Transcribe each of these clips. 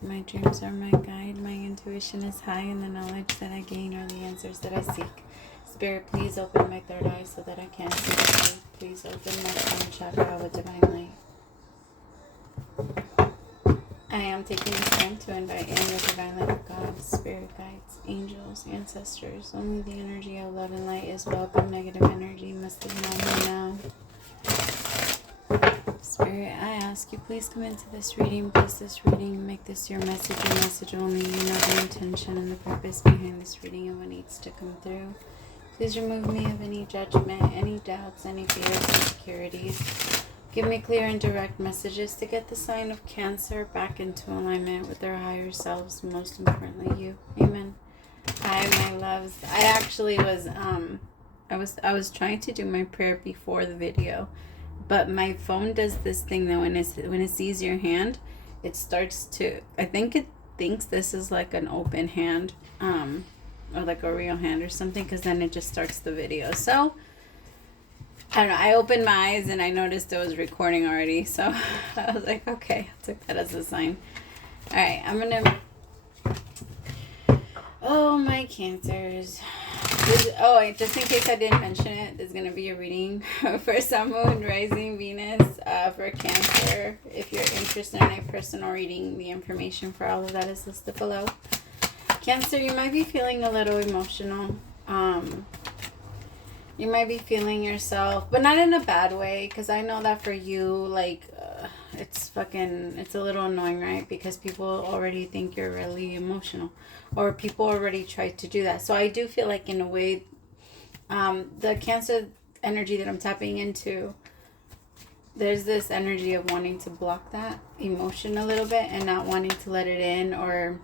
My dreams are my guide. My intuition is high, and the knowledge that I gain are the answers that I seek. Spirit, please open my third eye so that I can see the truth. Please open my crown chakra with divine light. I am taking this time to invite in the divine light of God, Spirit guides, angels, ancestors. Only the energy of love and light is welcome. Negative energy must ignore me now. Spirit, I ask you, please come into this reading, bless this reading, make this your message only. You know the intention and the purpose behind this reading and what needs to come through. Please remove me of any judgment, any doubts, any fears, insecurities. Give me clear and direct messages to get the sign of Cancer back into alignment with their higher selves, most importantly you. Amen. Hi, my loves. I actually was I was trying to do my prayer before the video, but my phone does this thing that when it sees your hand, it starts to, I think it thinks this is like an open hand, or like a real hand or something, because then it just starts the video. So I don't know, I opened my eyes and I noticed it was recording already, so I was like, okay, I took that as a sign. Alright, I'm gonna, oh, my Cancers. Just in case I didn't mention it, there's gonna be a reading for Sun, Moon, Rising, Venus, for Cancer. If you're interested in a personal reading, the information for all of that is listed below. Cancer, you might be feeling a little emotional. You might be feeling yourself, but not in a bad way, because I know that for you, like, it's a little annoying, right? Because people already think you're really emotional, or people already tried to do that. So I do feel like, in a way, the Cancer energy that I'm tapping into, there's this energy of wanting to block that emotion a little bit and not wanting to let it in,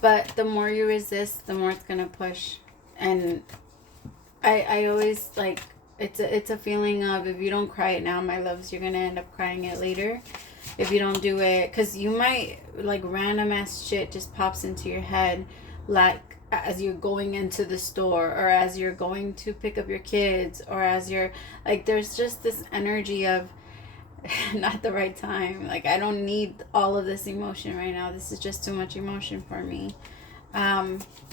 but the more you resist, the more it's going to push. And I always, like, it's a feeling of, if you don't cry it now, my loves, you're going to end up crying it later. If you don't do it, because you might, like, random ass shit just pops into your head, like, as you're going into the store, or as you're going to pick up your kids, or as you're, like, there's just this energy of not the right time. Like, I don't need all of this emotion right now. This is just too much emotion for me.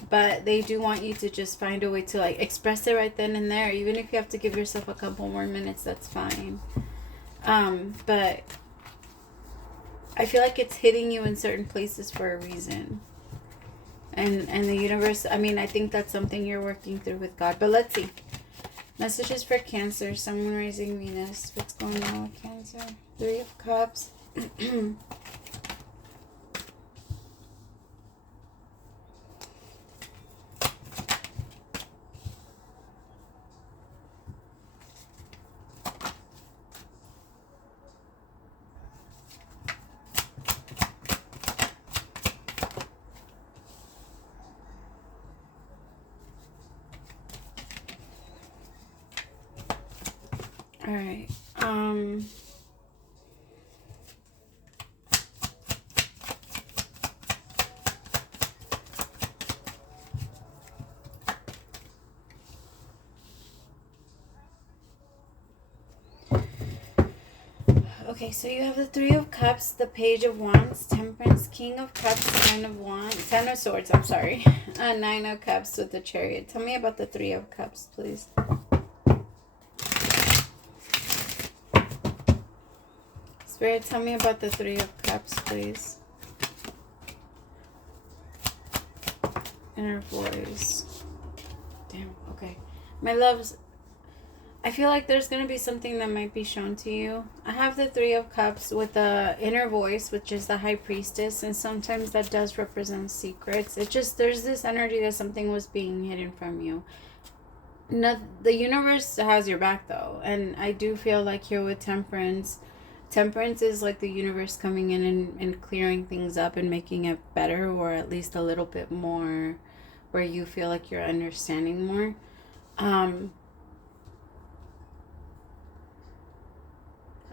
But they do want you to just find a way to, like, express it right then and there. Even if you have to give yourself a couple more minutes, that's fine. But I feel like it's hitting you in certain places for a reason. And the universe, I mean, I think that's something you're working through with God. But let's see. Messages for Cancer, Sun, Moon, Rising, Venus. What's going on with Cancer? 3 of Cups. All right. Okay, so you have the 3 of Cups, the Page of Wands, Temperance, King of Cups, 9 of Wands, 10 of Swords, I'm sorry, 9 of Cups with the Chariot. Tell me about the 3 of Cups, please. Spirit, tell me about the 3 of Cups, please. Inner voice. Damn, okay. My loves, I feel like there's going to be something that might be shown to you. I have the 3 of Cups with the inner voice, which is the High Priestess, and sometimes that does represent secrets. It just, there's this energy that something was being hidden from you. No, the universe has your back, though, and I do feel like here with Temperance, Temperance is like the universe coming in and clearing things up and making it better, or at least a little bit more where you feel like you're understanding more. I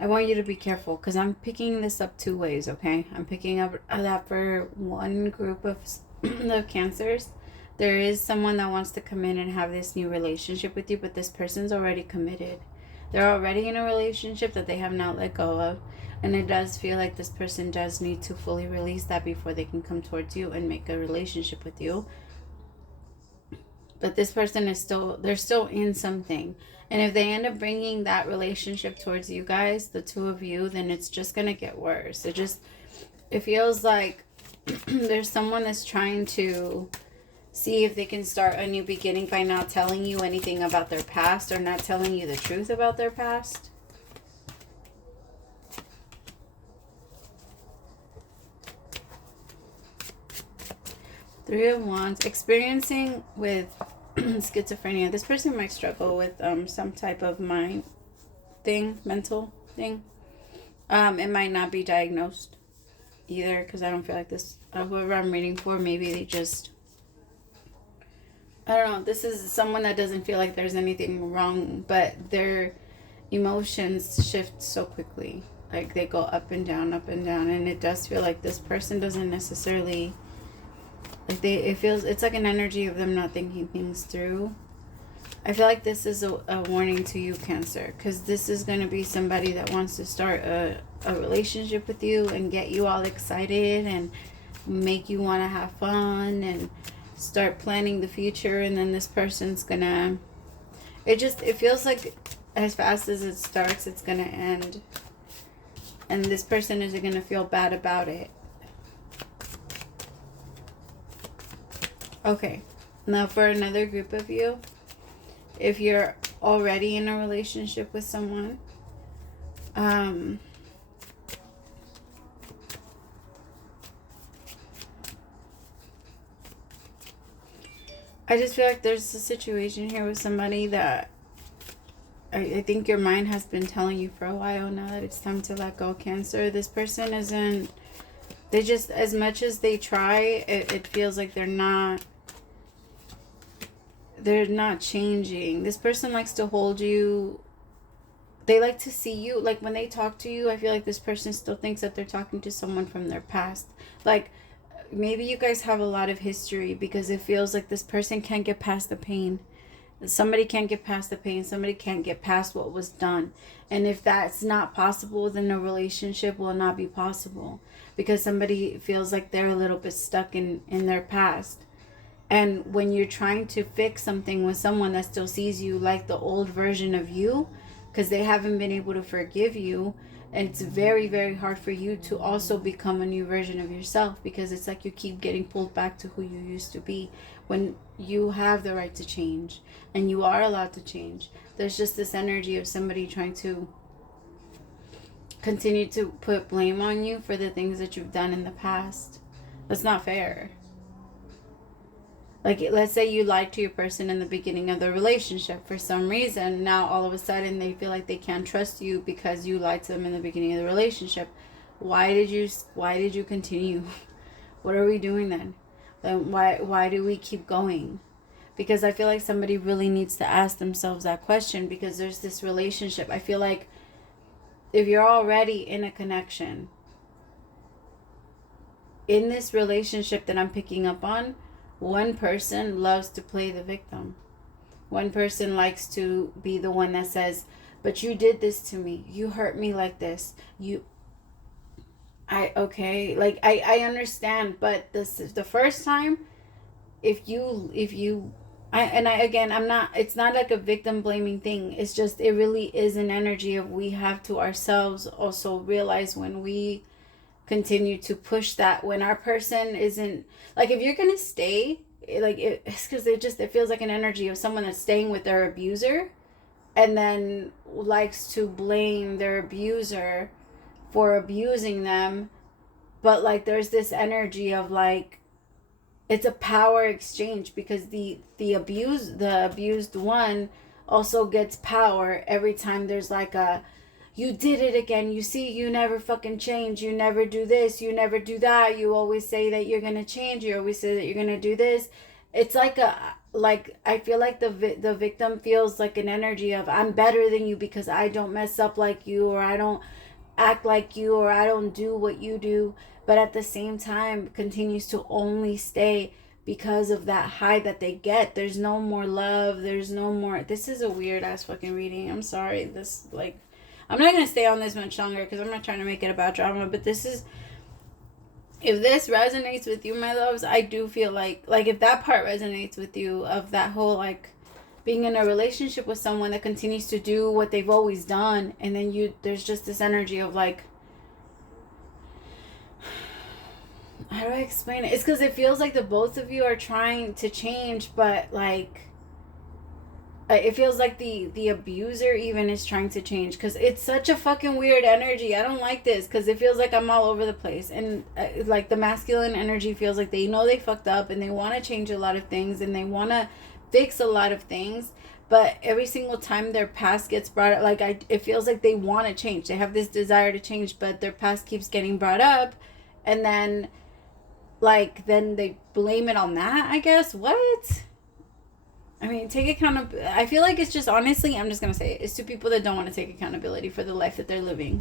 want you to be careful, because I'm picking this up 2 ways, okay? I'm picking up that for one group of the Cancers, there is someone that wants to come in and have this new relationship with you, but this person's already committed. They're already in a relationship that they have not let go of. And it does feel like this person does need to fully release that before they can come towards you and make a relationship with you. But this person is still, they're still in something. And if they end up bringing that relationship towards you guys, the two of you, then it's just going to get worse. It feels like there's someone that's trying to see if they can start a new beginning by not telling you anything about their past or not telling you the truth about their past. Three of Wands. Experiencing with schizophrenia. This person might struggle with some type of mental thing. It might not be diagnosed either, because I don't feel like this, whoever I'm reading for, maybe they just, I don't know, this is someone that doesn't feel like there's anything wrong, but their emotions shift so quickly. Like they go up and down, and it does feel like this person doesn't necessarily, like it's like an energy of them not thinking things through. I feel like this is a warning to you, Cancer, because this is going to be somebody that wants to start a relationship with you and get you all excited and make you want to have fun and start planning the future. And then this person's going to, it feels like as fast as it starts, it's going to end. And this person is going to feel bad about it. Okay, now for another group of you, if you're already in a relationship with someone, I just feel like there's a situation here with somebody that I think your mind has been telling you for a while now that it's time to let go, Cancer. This person isn't, they just, as much as they try, it feels like they're not changing. This person likes to hold you. They like to see you. Like when they talk to you, I feel like this person still thinks that they're talking to someone from their past. Like maybe you guys have a lot of history, because it feels like this person can't get past the pain. Somebody can't get past the pain. Somebody can't get past what was done. And if that's not possible, then a relationship will not be possible, because somebody feels like they're a little bit stuck in their past. And when you're trying to fix something with someone that still sees you like the old version of you, because they haven't been able to forgive you, and it's very, very hard for you to also become a new version of yourself, because it's like you keep getting pulled back to who you used to be, when you have the right to change and you are allowed to change. There's just this energy of somebody trying to continue to put blame on you for the things that you've done in the past. That's not fair. Like, let's say you lied to your person in the beginning of the relationship for some reason. Now, all of a sudden, they feel like they can't trust you because you lied to them in the beginning of the relationship. Why did you continue? What are we doing then? Then why do we keep going? Because I feel like somebody really needs to ask themselves that question, because there's this relationship. I feel like if you're already in a connection, in this relationship that I'm picking up on, one person loves to play the victim. One person likes to be the one that says, but you did this to me. You hurt me like this. I understand, but the first time, I'm not, it's not like a victim blaming thing. It's just, it really is an energy of, we have to ourselves also realize when we continue to push that, when our person isn't, like, if you're gonna stay, like, it's because it feels like an energy of someone that's staying with their abuser and then likes to blame their abuser for abusing them. But like, there's this energy of like, it's a power exchange, because the abused one also gets power every time there's like a, you did it again. You see, you never fucking change. You never do this. You never do that. You always say that you're going to change. You always say that you're going to do this. It's like I feel like the victim feels like an energy of, I'm better than you because I don't mess up like you, or I don't act like you, or I don't do what you do. But at the same time continues to only stay because of that high that they get. There's no more love. There's no more. This is a weird ass fucking reading. I'm sorry. I'm not going to stay on this much longer because I'm not trying to make it about drama, but this is, if this resonates with you, my loves, I do feel like if that part resonates with you, of that whole, like, being in a relationship with someone that continues to do what they've always done, and then there's just this energy of, like, how do I explain it? It's because it feels like the both of you are trying to change, but, like, it feels like the abuser even is trying to change, because it's such a fucking weird energy. I don't like this, because it feels like I'm all over the place, and like, the masculine energy feels like they know they fucked up, and they want to change a lot of things, and they want to fix a lot of things, but every single time their past gets brought up, like, it feels like they want to change. They have this desire to change, but their past keeps getting brought up, and then, like, then they blame it on that, I guess. What? I mean, take accountability. I feel like it's just, honestly, I'm just going to say it. It's two people that don't want to take accountability for the life that they're living.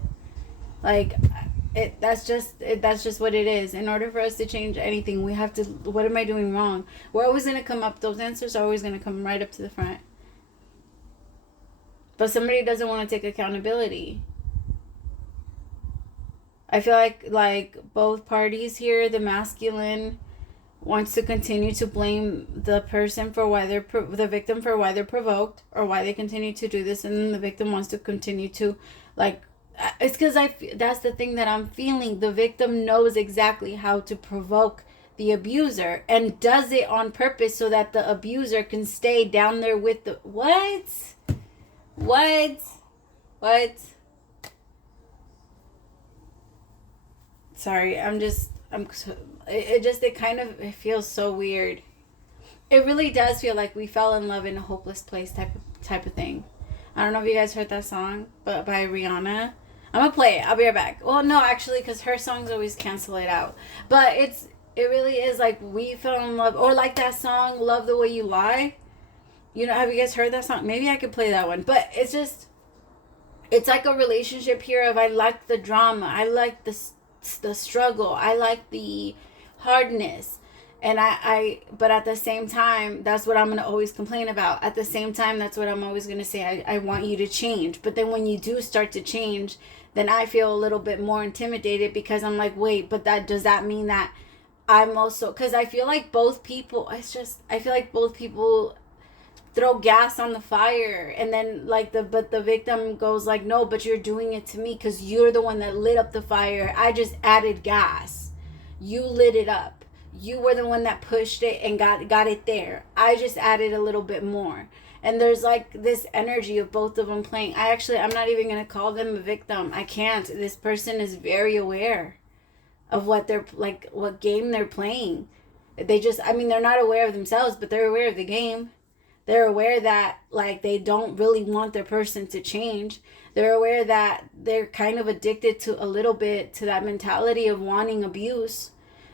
Like, that's just what it is. In order for us to change anything, we have to, what am I doing wrong? We're always going to come up, those answers are always going to come right up to the front. But somebody doesn't want to take accountability. I feel like both parties here, the masculine wants to continue to blame the person for why the victim for why they're provoked, or why they continue to do this, and then the victim wants to continue to, like, it's because that's the thing that I'm feeling. The victim knows exactly how to provoke the abuser, and does it on purpose so that the abuser can stay down there with the what? Sorry, it feels so weird. It really does feel like we fell in love in a hopeless place type of thing. I don't know if you guys heard that song, but by Rihanna. I'm gonna play it. I'll be right back. Well, no, actually, because her songs always cancel it out. But it really is like we fell in love, or like that song, "Love the Way You Lie." You know, have you guys heard that song? Maybe I could play that one. But it's just, it's like a relationship here of, I like the drama, I like the struggle, I like the hardness, and but at the same time, that's what I'm going to always complain about. At the same time, that's what I'm always going to say, I want you to change. But then when you do start to change, then I feel a little bit more intimidated, because I'm like, wait, but does that mean that I'm also, because I feel like both people, I feel like both people throw gas on the fire, and then, like, but the victim goes like, no, but you're doing it to me because you're the one that lit up the fire. I just added gas, you lit it up, you were the one that pushed it and got it there. I just added a little bit more. And there's like this energy of both of them playing. I'm not even going to call them a victim. I can't. This person is very aware of what they're, like, what game they're playing. They're not aware of themselves, but they're aware of the game. They're aware that, like, they don't really want their person to change. They're aware that they're kind of addicted to a little bit to that mentality of wanting abuse.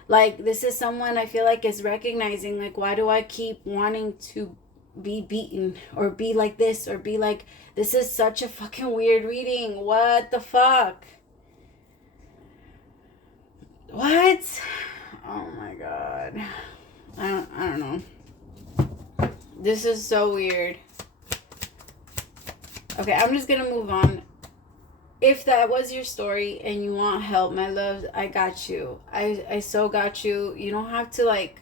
Like, this is someone I feel like is recognizing, like, why do I keep wanting to be beaten, or be like this, or be like, this is such a fucking weird reading. What the fuck? What? Oh my God. I don't know. This is so weird. Okay, I'm just gonna move on. If that was your story and you want help, my love, I got you. I so got you. You don't have to, like,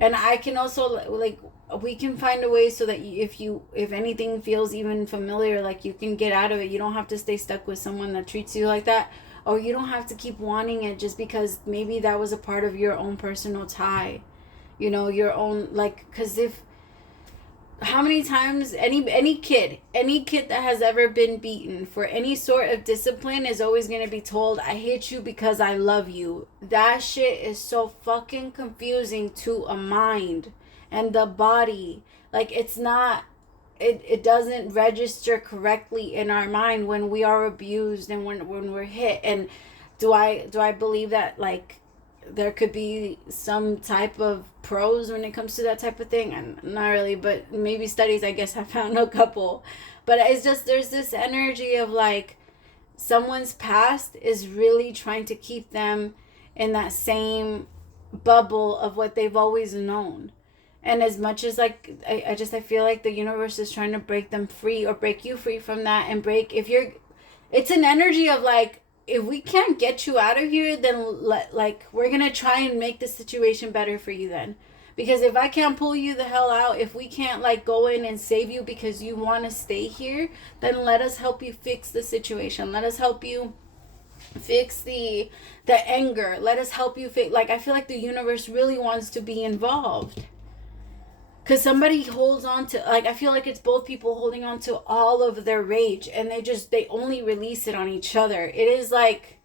and I can also, like, we can find a way so that if anything feels even familiar, like, you can get out of it. You don't have to stay stuck with someone that treats you like that, or you don't have to keep wanting it just because maybe that was a part of your own personal tie, you know, your own, like, because how many times any kid that has ever been beaten for any sort of discipline is always going to be told, I hate you because I love you. That shit is so fucking confusing to a mind and the body. Like, it's not, it doesn't register correctly in our mind when we are abused and when we're hit. And do I believe that, like, there could be some type of pros when it comes to that type of thing? And not really, but maybe studies, I guess, have found a couple. But it's just, there's this energy of, like, someone's past is really trying to keep them in that same bubble of what they've always known. And as much as, like, I feel like the universe is trying to break them free, or break you free from that, and break, if it's an energy of like, if we can't get you out of here, then we're gonna try and make the situation better for you then. Because if I can't pull you the hell out, if we can't like go in and save you because you want to stay here, then let us help you fix the situation. Let us help you fix the anger. Let us help you fix, like, I feel like the universe really wants to be involved. Because somebody holds on to, like, I feel like it's both people holding on to all of their rage, and they only release it on each other. It is like,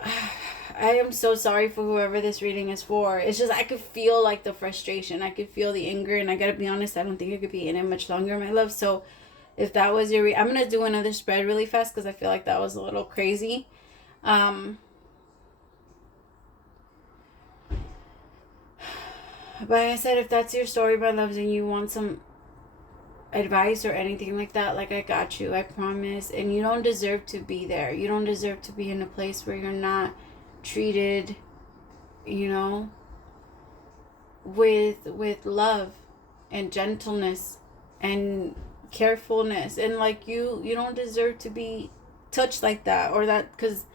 I am so sorry for whoever this reading is for. It's just, I could feel like the frustration. I could feel the anger, and I gotta be honest, I don't think I could be in it much longer, my love. So if that was your I'm gonna do another spread really fast because I feel like that was a little crazy. But like I said, if that's your story, my loves, and you want some advice or anything like that, like, I got you, I promise. And you don't deserve to be there. You don't deserve to be in a place where you're not treated, you know, with love and gentleness and carefulness. And like, you don't deserve to be touched like that, or that, because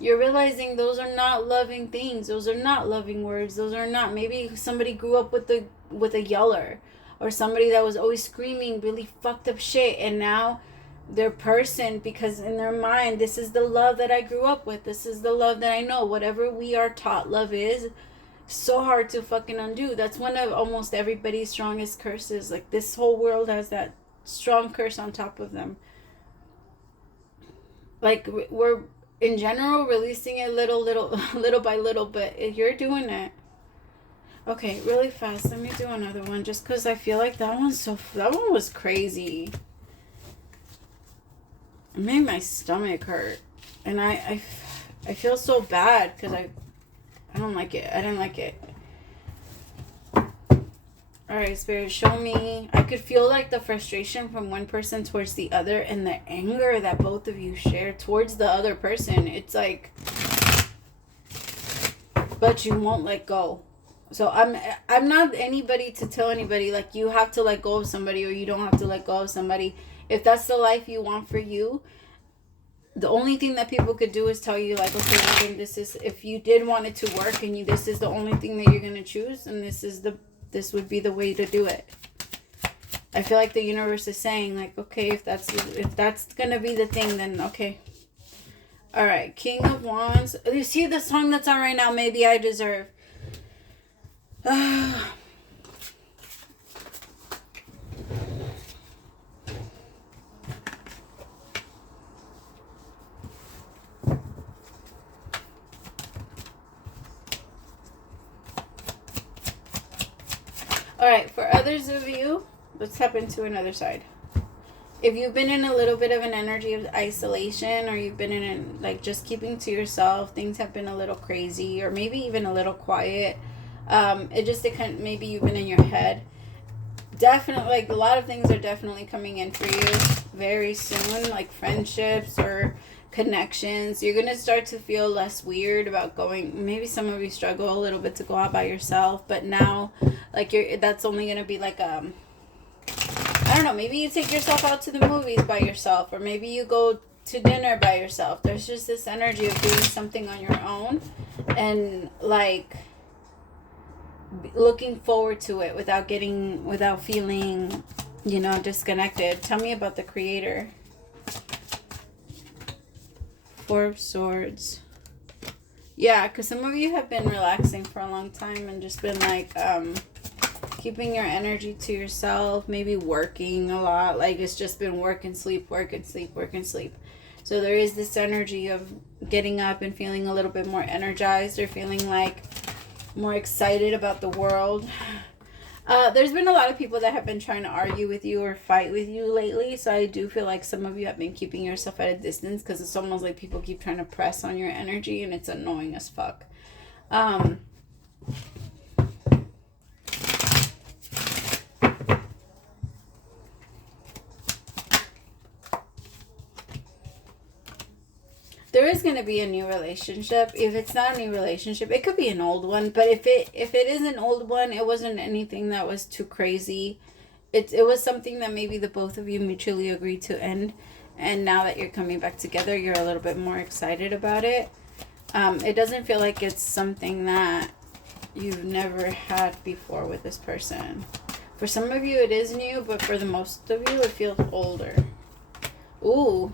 you're realizing those are not loving things. Those are not loving words. Those are not, maybe somebody grew up with a yeller, or somebody that was always screaming really fucked up shit, and now their person, because in their mind, this is the love that I grew up with, this is the love that I know. Whatever we are taught love is, so hard to fucking undo. That's one of almost everybody's strongest curses. Like, this whole world has that strong curse on top of them. Like, we're in general releasing it little by little, but you're doing it. Okay, really fast, let me do another one, just because I feel like that one was crazy. It made my stomach hurt, and I feel so bad because I don't like it. I didn't like it. Alright, Spirit, show me. I could feel like the frustration from one person towards the other, and the anger that both of you share towards the other person. It's like, but you won't let go. So I'm not anybody to tell anybody like you have to let go of somebody, or you don't have to let go of somebody. If that's the life you want for you, the only thing that people could do is tell you like, okay, well, this is, if you did want it to work and this is the only thing that you're going to choose, and this would be the way to do it. I feel like the universe is saying like, okay, if that's going to be the thing, then okay. All right, King of Wands. You see the song that's on right now, Maybe I Deserve. Alright, for others of you, let's tap into another side. If you've been in a little bit of an energy of isolation, or you've been in like just keeping to yourself, things have been a little crazy, or maybe even a little quiet. It maybe you've been in your head. Definitely, like, a lot of things are definitely coming in for you very soon, like friendships or connections. You're gonna start to feel less weird about going. Maybe some of you struggle a little bit to go out by yourself, but now, like, that's only gonna be like I don't know, maybe you take yourself out to the movies by yourself, or maybe you go to dinner by yourself. There's just this energy of doing something on your own, and like looking forward to it without feeling, disconnected. Tell me about the Creator. Four of Swords. Yeah, because some of you have been relaxing for a long time and just been like keeping your energy to yourself, maybe working a lot. Like, it's just been work and sleep, work and sleep, work and sleep. So there is this energy of getting up and feeling a little bit more energized, or feeling like more excited about the world. There's been a lot of people that have been trying to argue with you or fight with you lately, so I do feel like some of you have been keeping yourself at a distance, because it's almost like people keep trying to press on your energy, and it's annoying as fuck. There is going to be a new relationship. If it's not a new relationship, it could be an old one. But if it is an old one, it wasn't anything that was too crazy. it was something that maybe the both of you mutually agreed to end, and now that you're coming back together, you're a little bit more excited about it. It doesn't feel like it's something that you've never had before with this person. For some of you, it is new, but for the most of you, it feels older. Ooh.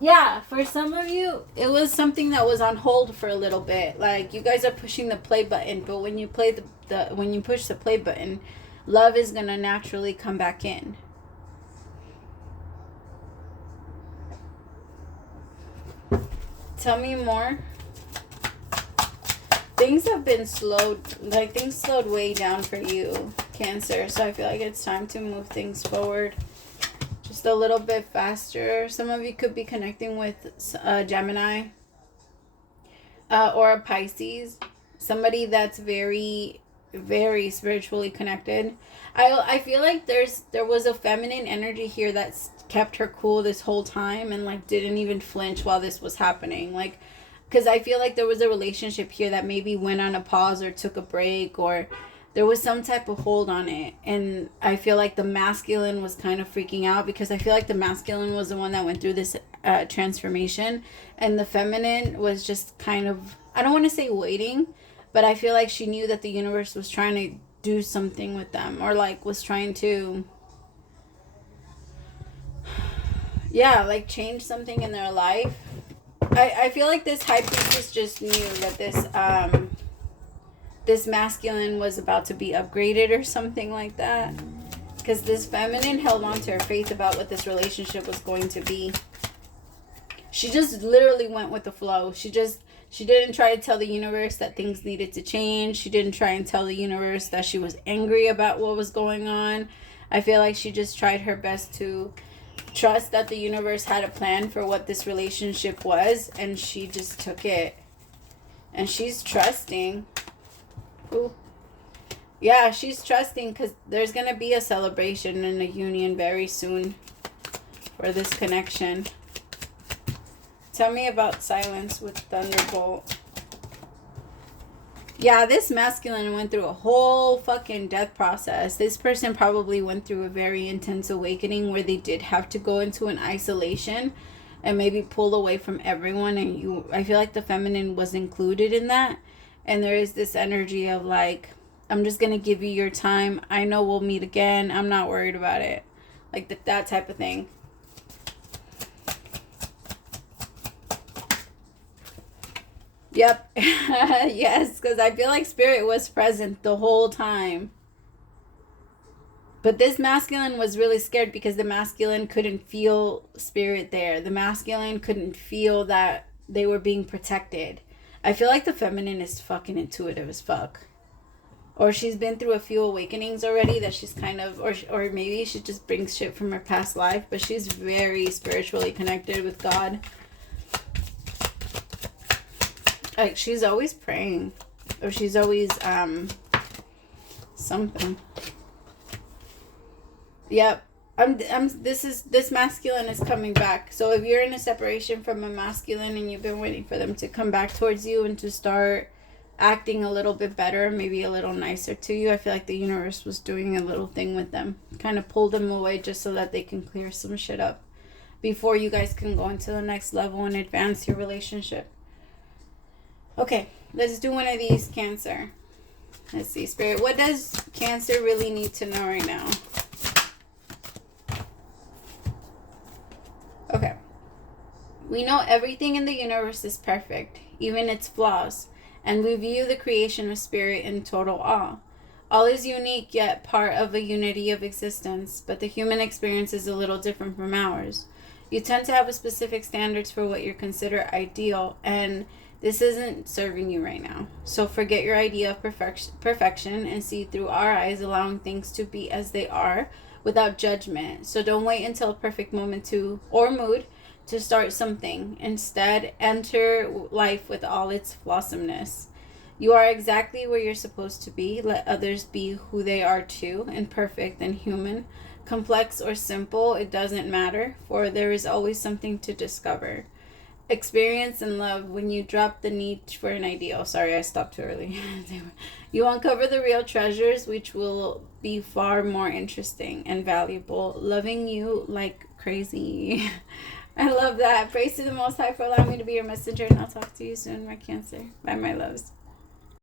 Yeah, for some of you, it was something that was on hold for a little bit. Like, you guys are pushing the play button, but when you play when you push the play button, love is going to naturally come back in. Tell me more. Things have been slowed, like things slowed way down for you, Cancer. So I feel like it's time to move things forward just a little bit faster. Some of you could be connecting with Gemini or a Pisces. Somebody that's very, very spiritually connected. I feel like there was a feminine energy here that's kept her cool this whole time and like didn't even flinch while this was happening. Like, because I feel like there was a relationship here that maybe went on a pause or took a break, or there was some type of hold on it. And I feel like the masculine was kind of freaking out, because I feel like the masculine was the one that went through this transformation, and the feminine was just kind of, I don't want to say waiting, but I feel like she knew that the universe was trying to do something with them, or like was trying to, yeah, like change something in their life. I feel like this high priestess just knew that this masculine was about to be upgraded or something like that, because this feminine held on to her faith about what this relationship was going to be. She just literally went with the flow. She didn't try to tell the universe that things needed to change. She didn't try and tell the universe that she was angry about what was going on. I feel like she just tried her best to trust that the universe had a plan for what this relationship was, and she just took it. And she's trusting. Ooh. Yeah, she's trusting, because there's going to be a celebration and a union very soon for this connection. Tell me about silence with Thunderbolt. Yeah, this masculine went through a whole fucking death process. This person probably went through a very intense awakening where they did have to go into an isolation and maybe pull away from everyone. And I feel like the feminine was included in that. And there is this energy of like, I'm just going to give you your time. I know we'll meet again. I'm not worried about it. Like that type of thing. Yep. Yes, because I feel like spirit was present the whole time. But this masculine was really scared because the masculine couldn't feel spirit there. The masculine couldn't feel that they were being protected. I feel like the feminine is fucking intuitive as fuck. Or she's been through a few awakenings already that she's kind of, or maybe she just brings shit from her past life, but she's very spiritually connected with God. Like, she's always praying, or she's always something. Yep. This masculine is coming back. So if you're in a separation from a masculine and you've been waiting for them to come back towards you and to start acting a little bit better, maybe a little nicer to you, I feel like the universe was doing a little thing with them. Kind of pulled them away just so that they can clear some shit up before you guys can go into the next level and advance your relationship. Okay, let's do one of these, Cancer. Let's see, Spirit. What does Cancer really need to know right now? Okay. We know everything in the universe is perfect, even its flaws, and we view the creation of Spirit in total awe. All is unique, yet part of a unity of existence, but the human experience is a little different from ours. You tend to have a specific standards for what you consider ideal, and this isn't serving you right now. So forget your idea of perfection and see through our eyes, allowing things to be as they are without judgment. So don't wait until a perfect moment or mood to start something. Instead, enter life with all its flawsomeness. You are exactly where you're supposed to be. Let others be who they are too, imperfect and human. Complex or simple, it doesn't matter, for there is always something to discover. experience and love when you drop the need for an ideal. Sorry, I stopped too early. You uncover the real treasures, which will be far more interesting and valuable. Loving you like crazy. I love that. Praise to the Most High for allowing me to be your messenger, and I'll talk to you soon, my Cancer. Bye, my loves.